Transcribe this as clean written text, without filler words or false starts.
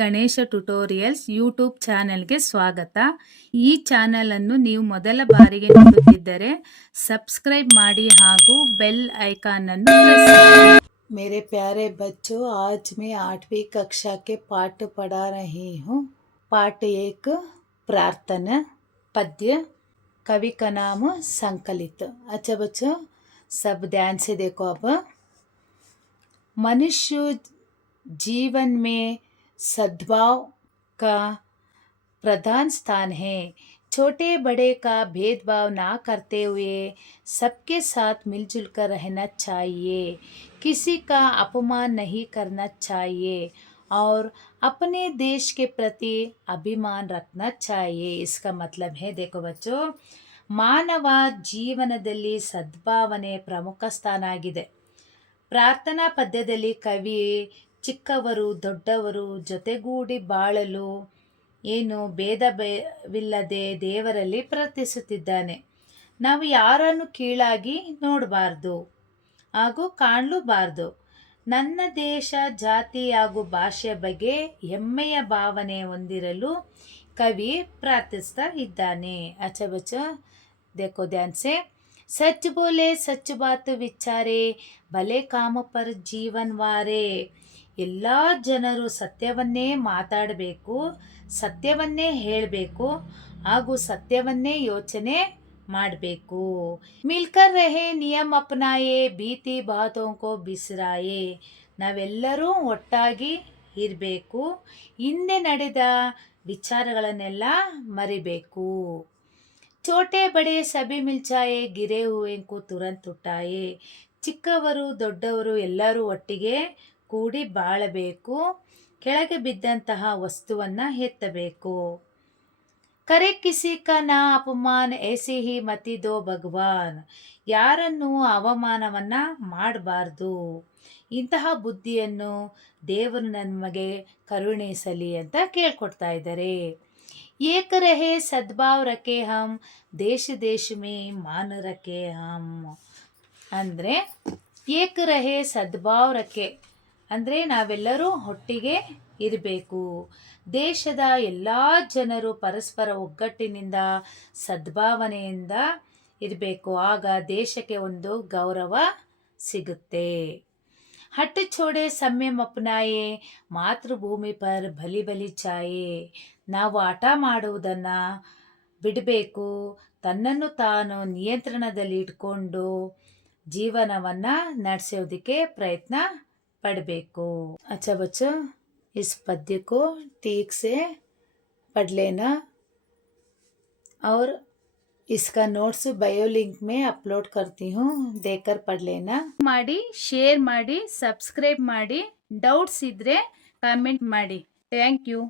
Ganesha tutorials YouTube ಚಾನೆಲ್ಗೆ ಸ್ವಾಗತ. ಈ ಚಾನೆಲ್ ಅನ್ನು ನೀವು ಮೊದಲ ಬಾರಿಗೆ ನೋಡುತ್ತಿದ್ದರೆ ಸಬ್ಸ್ಕ್ರೈಬ್ ಮಾಡಿ ಹಾಗೂ ಬೆಲ್ ಐಕಾನ್ ಅನ್ನು ಪ್ರೆಸ್ ಮಾಡಿ. मेरे प्यारे बच्चों, आज मैं 8वीं कक्षा के पाठ पढ़ा रही हूँ। पाठ 1 प्रार्थना पद्य कवि का नाम संकलित। अच्छा बच्चों, सब ध्यान से देखो। अब मनुष्य जीवन में सद्भाव का प्रधान स्थान है। छोटे बड़े का भेदभाव ना करते हुए सबके साथ मिलजुल कर रहना चाहिए। किसी का अपमान नहीं करना चाहिए और अपने देश के प्रति अभिमान रखना चाहिए। इसका मतलब है, देखो बच्चों, ಮಾನವ ಜೀವನದಲ್ಲಿ ಸದ್ಭಾವನೆ ಪ್ರಮುಖ ಸ್ಥಾನ ಆಗಿದೆ. ಪ್ರಾರ್ಥನಾ ಪದ್ಯದಲ್ಲಿ ಕವಿ ಚಿಕ್ಕವರು ದೊಡ್ಡವರು ಜೊತೆಗೂಡಿ ಬಾಳಲು ಭೇದವಿಲ್ಲದೆ ದೇವರಲ್ಲಿ ಪ್ರಾರ್ಥಿಸುತ್ತಿದ್ದಾನೆ. ನಾವು ಯಾರನ್ನು ಕೀಳಾಗಿ ನೋಡಬಾರ್ದು ಹಾಗೂ ಕಾಣಲೂಬಾರ್ದು. ನನ್ನ ದೇಶ, ಜಾತಿ ಹಾಗೂ ಭಾಷೆಯ ಬಗ್ಗೆ ಹೆಮ್ಮೆಯ ಭಾವನೆ ಹೊಂದಿರಲು ಕವಿ ಪ್ರಾರ್ಥಿಸ್ತಾ ಇದ್ದಾನೆ. अच्छा बच्चों, देखो ध्यान से। सच बोले सच बात विचारे भले काम पर जीवन वारे. ಎಲ್ಲ ಜನರು ಸತ್ಯವನ್ನೇ ಮಾತಾಡಬೇಕು, ಸತ್ಯವನ್ನೇ ಹೇಳಬೇಕು ಹಾಗೂ ಸತ್ಯವನ್ನೇ ಯೋಚನೆ ಮಾಡಬೇಕು. ಮಿಲ್ಕರ್ ರಹೆ ನಿಯಮ ಅಪನಾಯೆ ಭೀತಿ ಬಾತೋಂ ಕೋ ಬಿಸ್ರಾಯೆ. ನಾವೆಲ್ಲರೂ ಒಟ್ಟಾಗಿ ಇರಬೇಕು, ಹಿಂದೆ ನಡೆದ ವಿಚಾರಗಳನ್ನೆಲ್ಲ ಮರಿಬೇಕು. ಚೋಟೆ ಬಡೆ ಸಭೆ ಮಿಲ್ಚಾಯೆ ಗಿರೆ ಹೂವೆಂಕು ತುರಂತ್ ಉಟ್ಟಾಯೆ. ಚಿಕ್ಕವರು ದೊಡ್ಡವರು ಎಲ್ಲರೂ ಒಟ್ಟಿಗೆ ಕೂಡಿ ಬಾಳಬೇಕು, ಕೆಳಗೆ ಬಿದ್ದಂತಹ ವಸ್ತುವನ್ನು ಎತ್ತಬೇಕು. ಕರೆ ಕಿಸಿ ಕಾ ನಾ ಅಪಮಾನ ಐಸಿ ಹಿ ಮತಿ ದೋ ಭಗವಾನ್. ಯಾರನ್ನು ಅವಮಾನವನ್ನು ಮಾಡಬಾರ್ದು, ಇಂತಹ ಬುದ್ಧಿಯನ್ನು ದೇವರು ನಮಗೆ ಕರುಣಿಸಲಿ ಅಂತ ಕೇಳ್ಕೊಡ್ತಾ ಇದ್ದಾರೆ. ಏಕ ರಹೆ ಸದ್ಭಾವ್ ರಖೆ ಹಮ್ ದೇಶ ದೇಶ ಮೇ ಮಾನ ರಖೆ ಹಮ್. ಅಂದರೆ ಏಕ ರಹೆ ಸದ್ಭಾವ್ ರಖೆ ಅಂದರೆ ನಾವೆಲ್ಲರೂ ಒಟ್ಟಿಗೆ ಇರಬೇಕು. ದೇಶದ ಎಲ್ಲ ಜನರು ಪರಸ್ಪರ ಒಗ್ಗಟ್ಟಿನಿಂದ ಸದ್ಭಾವನೆಯಿಂದ ಇರಬೇಕು, ಆಗ ದೇಶಕ್ಕೆ ಒಂದು ಗೌರವ ಸಿಗುತ್ತೆ. ಹಟ್ ಛೋಡೆ ಸಂಯಮ ಅಪನಾಯೆ ಮಾತೃಭೂಮಿ ಪರ್ ಬಲಿ ಬಲಿ ಚಾಯೆ. ನಾವು ಹಠ ಮಾಡುವುದನ್ನು ಬಿಡಬೇಕು, ತನ್ನನ್ನು ತಾನು ನಿಯಂತ್ರಣದಲ್ಲಿ ಇಟ್ಕೊಂಡು ಜೀವನವನ್ನು ನಡೆಸೋದಕ್ಕೆ ಪ್ರಯತ್ನ पढ़बेको। अच्छा बच्चों, इस पद्य को ठीक से पढ़ लेना और इसका नोट्स बायो लिंक में अपलोड करती हूँ, देकर पढ़ लेना. ಮಾಡಿ, ಶೇರ್ ಮಾಡಿ, ಸಬ್ಸ್ಕ್ರೈಬ್ ಮಾಡಿ. ಡೌಟ್ಸ್ ಇದ್ರೆ ಕಾಮೆಂಟ್ ಮಾಡಿ. Thank you.